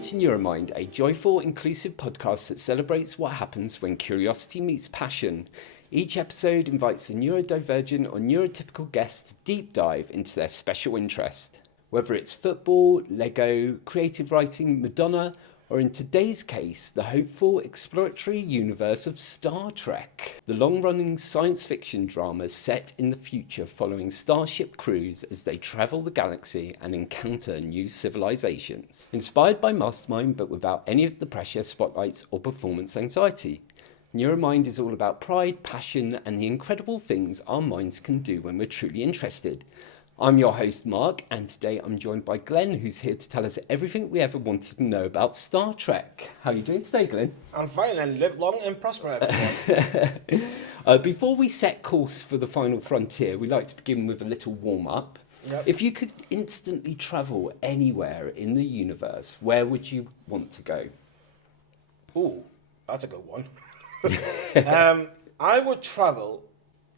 Welcome to Neuro-Mind, a joyful, inclusive podcast that celebrates what happens when curiosity meets passion. Each episode invites a neurodivergent or neurotypical guest to deep dive into their special interest. Whether it's football, Lego, creative writing, Madonna, or in today's case, the hopeful, exploratory universe of Star Trek. The long-running science fiction drama set in the future following starship crews as they travel the galaxy and encounter new civilizations. Inspired by Mastermind, but without any of the pressure, spotlights, or performance anxiety. Neuro-Mind is all about pride, passion, and the incredible things our minds can do when we're truly interested. I'm your host, Mark, and today I'm joined by Glenn, who's here to tell us everything we ever wanted to know about Star Trek. How are you doing today, Glenn? I'm fine, and live long and prosper, everyone. Before we set course for the final frontier, we like to begin with a little warm-up. Yep. If you could instantly travel anywhere in the universe, where would you want to go? Ooh, that's a good one. I would travel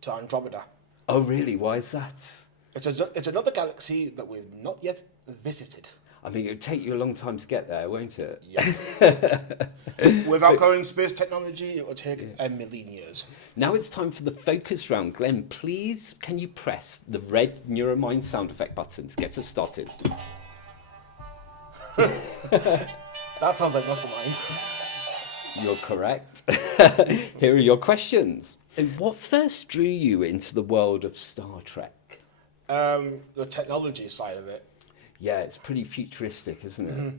to Andromeda. Oh, really? Why is that? It's another galaxy that we've not yet visited. I mean, it would take you a long time to get there, won't it? Yeah. Without current space technology, it would take a million years. Now it's time for the focus round. Glenn, please, can you press the red Neuro-Mind sound effect button to get us started? That sounds like Mastermind. You're correct. Here are your questions. And what first drew you into the world of Star Trek? The technology side of it. Yeah, it's pretty futuristic, isn't it? Mm-hmm.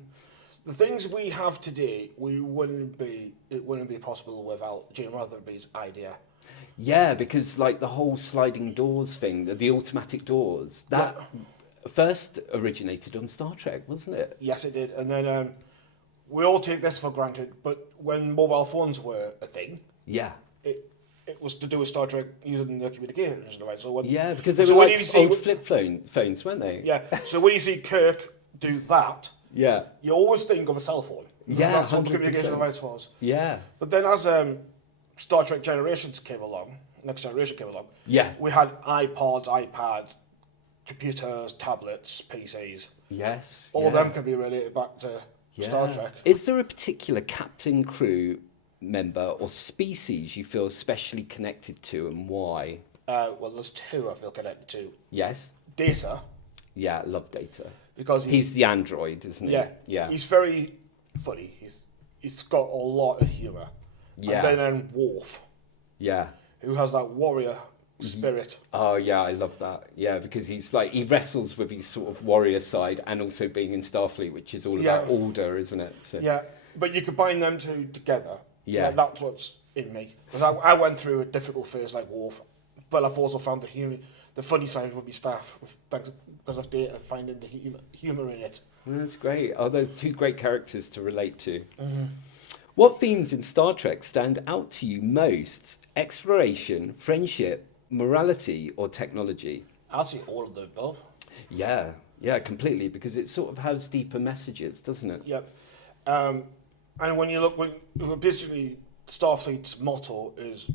The things we have today, it wouldn't be possible without Gene Roddenberry's idea. Yeah, because like the whole sliding doors thing, the automatic doors, that first originated on Star Trek, wasn't it? Yes, it did. And then we all take this for granted, but when mobile phones were a thing, yeah, it was to do with Star Trek using the communications device. So because they were like old flip phones, weren't they? Yeah. So when you see Kirk do that, yeah, you always think of a cell phone. Yeah, that's what the 100%. communication device was. Yeah. But then as Star Trek Generations came along, Next Generation came along, yeah, we had iPods, iPads, computers, tablets, PCs. Yes. All of them could be related back to Star Trek. Is there a particular captain, crew member or species you feel especially connected to, and why? Well, there's two I feel connected to. Yes. Data. Yeah, I love Data. Because he's the android, isn't he? Yeah. Yeah. He's very funny. He's got a lot of humour. Yeah. And then Worf. Yeah. Who has that warrior spirit. Oh yeah, I love that. Yeah, because he's like, he wrestles with his sort of warrior side and also being in Starfleet, which is all about order, isn't it? So. Yeah, but you combine them two together. Yeah. That's what's in me. Because I went through a difficult phase like Worf, but I've also found the funny side with my staff because of Data, finding the humour in it. Well, that's great. Oh, those two great characters to relate to. Mm-hmm. What themes in Star Trek stand out to you most? Exploration, friendship, morality, or technology? I'd say all of the above. Yeah, completely, because it sort of has deeper messages, doesn't it? Yep. And when you look, basically Starfleet's motto is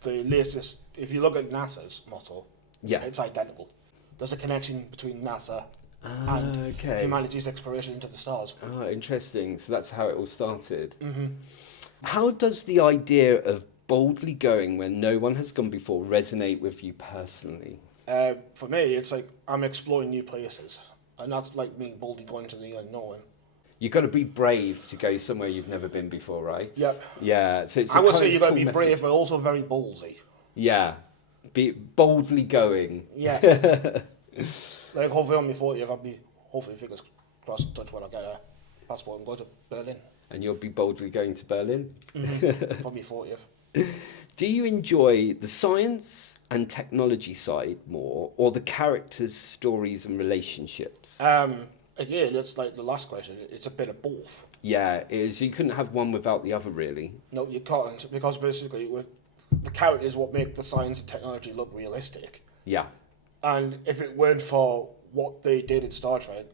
the latest. If you look at NASA's motto, it's identical. There's a connection between NASA and humanity's exploration into the stars. Oh, interesting. So that's how it all started. Mm-hmm. How does the idea of boldly going where no one has gone before resonate with you personally? For me, it's like I'm exploring new places, and that's like me boldly going to the unknown. You've got to be brave to go somewhere you've never been before, right? Yep. Yeah. So it's I would say you've got to be brave, but also very ballsy. Yeah. Be boldly going. Yeah. Like hopefully on my 40th, I'll be hopefully fingers crossed touch when I get a passport and go to Berlin. And you'll be boldly going to Berlin? Mm-hmm. For my 40th. Do you enjoy the science and technology side more, or the characters, stories, and relationships? Again, it's like the last question. It's a bit of both. Yeah, it is. You couldn't have one without the other, really. No, you can't, because basically the characters what make the science and technology look realistic. Yeah. And if it weren't for what they did in Star Trek,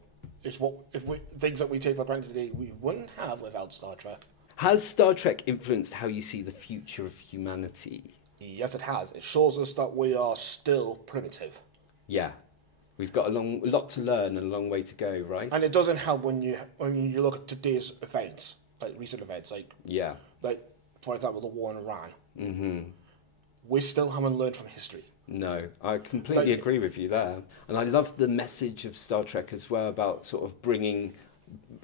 things that we take for granted today, we wouldn't have without Star Trek. Has Star Trek influenced how you see the future of humanity? Yes, it has. It shows us that we are still primitive. Yeah. We've got a lot to learn and a long way to go, right? And it doesn't help when you look at today's events, like recent events, like for example the war in Iran. Mm-hmm. We still haven't learned from history. No, I completely agree with you there. And I love the message of Star Trek as well about sort of bringing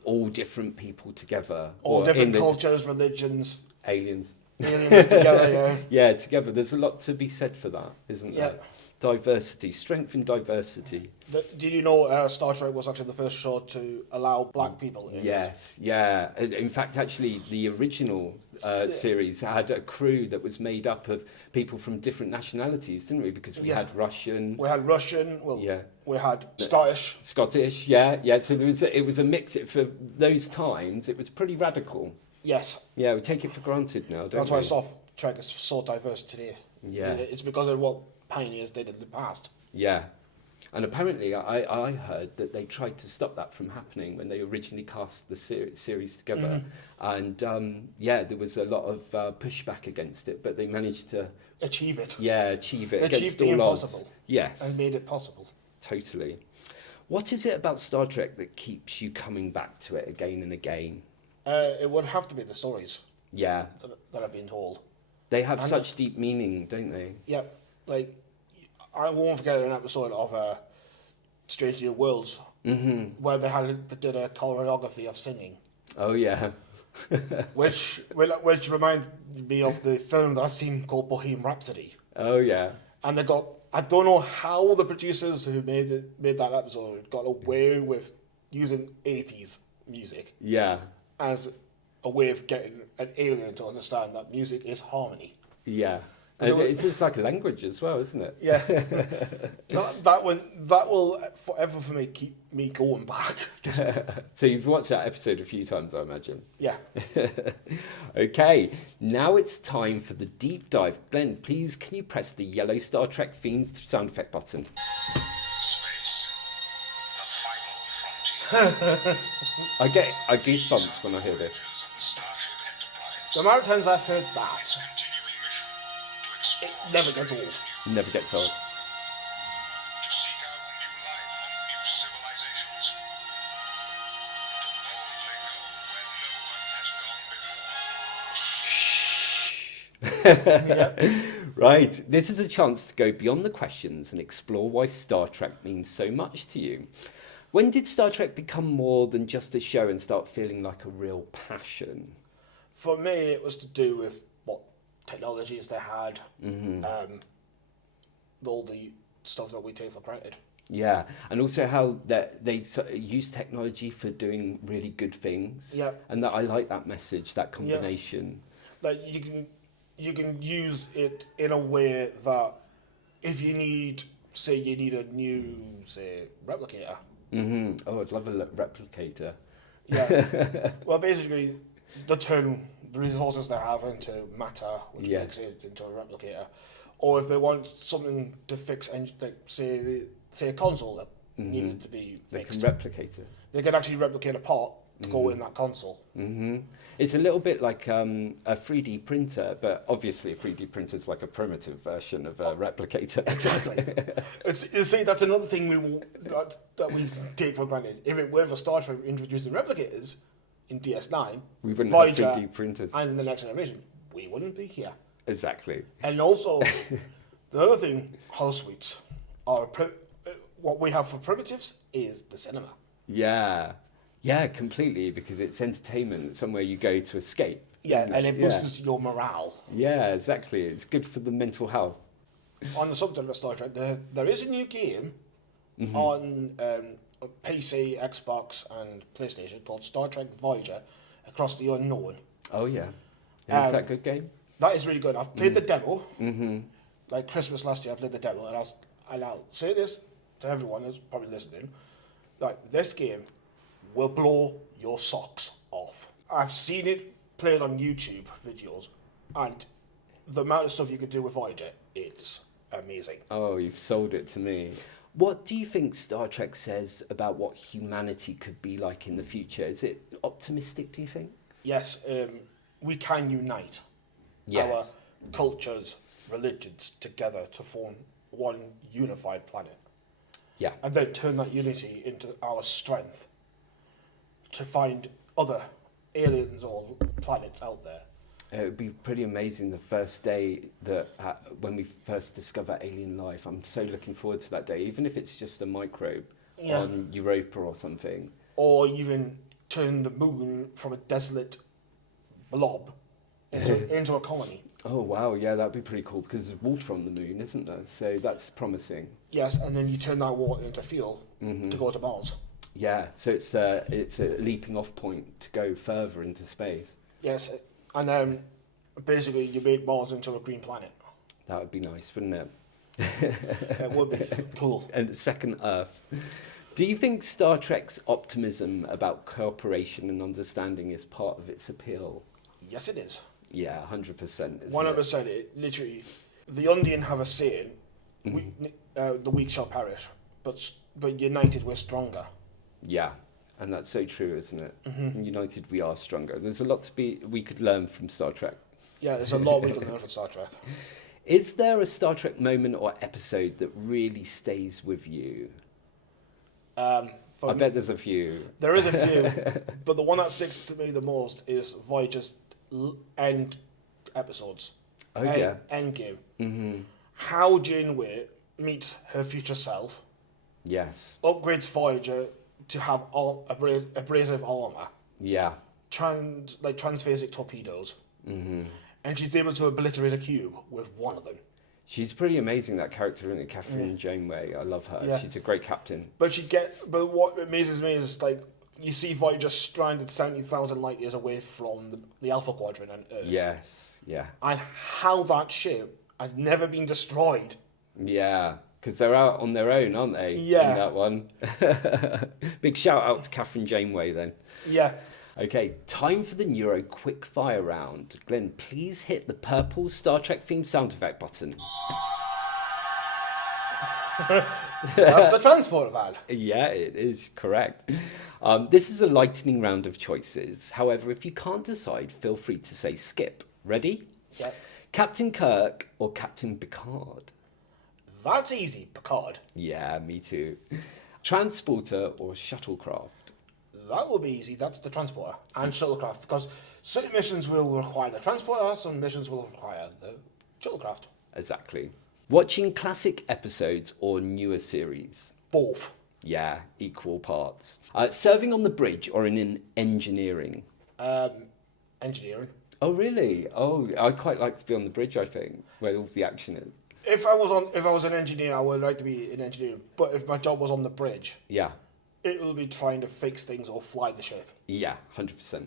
all different people together. All different cultures, religions. Aliens together, yeah. Yeah, together. There's a lot to be said for that, isn't there? Diversity, strength in diversity. Did you know Star Trek was actually the first show to allow black people in? Yes, yeah. In fact, actually, the original series had a crew that was made up of people from different nationalities, didn't we? Because we had Russian. We had Russian. Well, we had Scottish. Scottish, yeah. So it was a mix. For those times, it was pretty radical. Yes. Yeah, we take it for granted now, don't we? That's why Star Trek is so diverse today. Yeah. It's because of what pioneers did in the past. Yeah. And apparently, I heard that they tried to stop that from happening when they originally cast the series together. Mm-hmm. And there was a lot of pushback against it, but they managed to achieve it. Yeah, achieve it. They achieved the impossible. Odds. Yes. And made it possible. Totally. What is it about Star Trek that keeps you coming back to it again and again? It would have to be the stories. Yeah. That I've been told. They have such deep meaning, don't they? Yeah. Like, I won't forget an episode of Strange New Worlds where they did a choreography of singing. Oh yeah. which reminded me of the film that I've seen called Bohemian Rhapsody. Oh yeah. And I don't know how the producers who made that episode got away with using 80s music. Yeah. As a way of getting an alien to understand that music is harmony. Yeah. It's just like a language as well, isn't it? Yeah. that will forever for me keep me going back. So you've watched that episode a few times, I imagine. Yeah. Okay, now it's time for the deep dive. Glenn, please can you press the yellow Star Trek themed sound effect button? Space, the final frontier. I get goosebumps when I hear this. The amount of times I've heard that, it never gets old. Never gets old. To seek out new life on new civilizations. To boldly go where no one has gone before. Right, this is a chance to go beyond the questions and explore why Star Trek means so much to you. When did Star Trek become more than just a show and start feeling like a real passion? For me, it was to do with what technologies they had, all the stuff that we take for granted. Yeah, and also how they use technology for doing really good things. Yeah, and that I like that message, that combination. Yeah. Like you can use it in a way that if you need a new replicator. Mm-hmm. Oh, I'd love a replicator. Yeah. Well, basically, the resources they have into matter, which makes it into a replicator, or if they want something to fix, say a console that needed to be fixed, they can replicate it. They can actually replicate a part to go in that console. Mm-hmm. It's a little bit like a 3D printer, but obviously a 3D printer is like a primitive version of a replicator. Exactly. You see, that's another thing that we take for granted. If it were for Star Trek introducing replicators in DS9, we wouldn't Voyager have 3D printers. And the Next Generation, we wouldn't be here. Exactly. And also, the other thing, Hull Suites are what we have for primitives is the cinema. Yeah. Yeah, completely, because it's entertainment. It's somewhere you go to escape. Yeah, and it boosts your morale. Yeah, exactly. It's good for the mental health. On the subject of Star Trek, there is a new game on PC, Xbox, and PlayStation called Star Trek Voyager: Across the Unknown. Oh yeah, and is that a good game? That is really good. I've played the demo. Like Christmas last year, I played the demo, and I'll say this to everyone who's probably listening: like this game will blow your socks off. I've seen it played on YouTube videos, and the amount of stuff you can do with Voyager, it's amazing. Oh, you've sold it to me. What do you think Star Trek says about what humanity could be like in the future? Is it optimistic, do you think? Yes, we can unite our cultures, religions together to form one unified planet. Yeah. And then turn that unity into our strength to find other aliens or planets out there. It would be pretty amazing the first day that when we first discover alien life. I'm so looking forward to that day, even if it's just a microbe on Europa or something. Or even turn the moon from a desolate blob into a colony. Oh, wow, yeah, that'd be pretty cool, because there's water on the moon, isn't there? So that's promising. Yes, and then you turn that water into fuel to go to Mars. Yeah, so it's a leaping off point to go further into space. Yes, and then basically you make Mars into a green planet. That would be nice, wouldn't it? It would be cool. And the second Earth. Do you think Star Trek's optimism about cooperation and understanding is part of its appeal? Yes, it is. Yeah, 100%. 100%. It literally, the Undian have a saying: "The weak shall perish, but united we're stronger." Yeah, and that's so true, isn't it? United we are stronger. There's a lot we could learn from Star Trek. Yeah, there's a lot we can learn from Star Trek. Is there a Star Trek moment or episode that really stays with you? I bet there's a few. There is a few, but the one that sticks to me the most is Voyager's end episodes. Oh, yeah. Endgame. Mm-hmm. How Janeway meets her future self. Yes. Upgrades Voyager to have abrasive armor. Yeah. Transphasic torpedoes. Mm-hmm. And she's able to obliterate a cube with one of them. She's pretty amazing, that character, isn't it? Catherine Janeway. I love her. Yeah. She's a great captain. But what amazes me is, like, you see Voyager stranded 70,000 light years away from the Alpha Quadrant and Earth. Yes, yeah. And how that ship has never been destroyed. Yeah, because they're out on their own, aren't they? Yeah. In that one. Big shout out to Catherine Janeway then. Yeah. Okay, time for the Neuro quick fire round. Glenn, please hit the purple Star Trek themed sound effect button. That's the transport van. Yeah, it is correct. This is a lightning round of choices. However, if you can't decide, feel free to say skip. Ready? Yep. Captain Kirk or Captain Picard? That's easy, Picard. Yeah, me too. Transporter or shuttlecraft? That will be easy. That's the transporter and shuttlecraft, because certain missions will require the transporter, some missions will require the shuttlecraft. Exactly. Watching classic episodes or newer series? Both. Yeah, equal parts. Serving on the bridge or in engineering? Engineering. Oh, really? Oh, I quite like to be on the bridge, I think, where all the action is. If I was an engineer, I would like to be in engineering. But if my job was on the bridge, yeah, it will be trying to fix things or fly the ship. Yeah, 100%.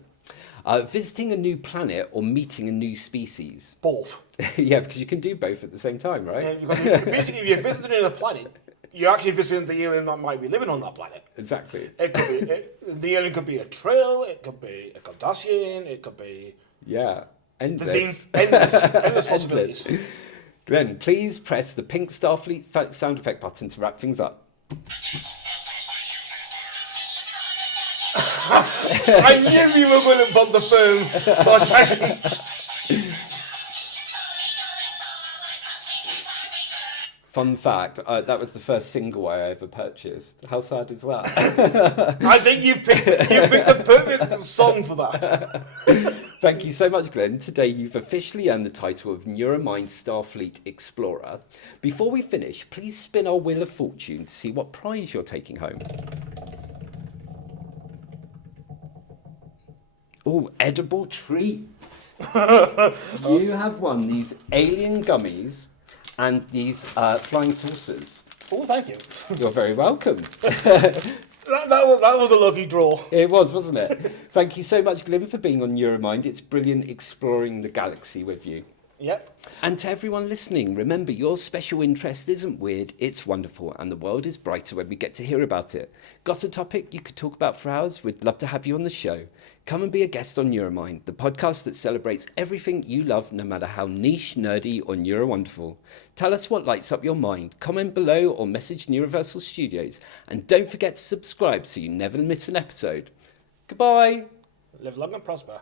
Visiting a new planet or meeting a new species? Both. Yeah, because you can do both at the same time, right? Yeah, because basically, if you're visiting a planet, you're actually visiting the alien that might be living on that planet. Exactly. It could be the alien could be a Trill, it could be a Cardassian, it could be endless. Endless possibilities. Glenn, please press the pink Starfleet sound effect button to wrap things up. I knew you were going to bump the phone. Start tracking. Fun fact, that was the first single I ever purchased. How sad is that? I think you picked the perfect song for that. Thank you so much, Glenn. Today you've officially earned the title of Neuro-Mind Starfleet Explorer. Before we finish, please spin our Wheel of Fortune to see what prize you're taking home. Oh, edible treats. You have won these alien gummies and these flying saucers. Oh, thank you. You're very welcome. That was a lucky draw. It was, wasn't it? Thank you so much, Glenn, for being on Neuro-Mind. It's brilliant exploring the galaxy with you. Yep. And to everyone listening, remember, your special interest isn't weird, it's wonderful, and the world is brighter when we get to hear about it. Got a topic you could talk about for hours? We'd love to have you on the show. Come and be a guest on Neuro-Mind, the podcast that celebrates everything you love, no matter how niche, nerdy, or neuro-wonderful. Tell us what lights up your mind. Comment below or message Neuroversal Studios. And don't forget to subscribe so you never miss an episode. Goodbye. Live long and prosper.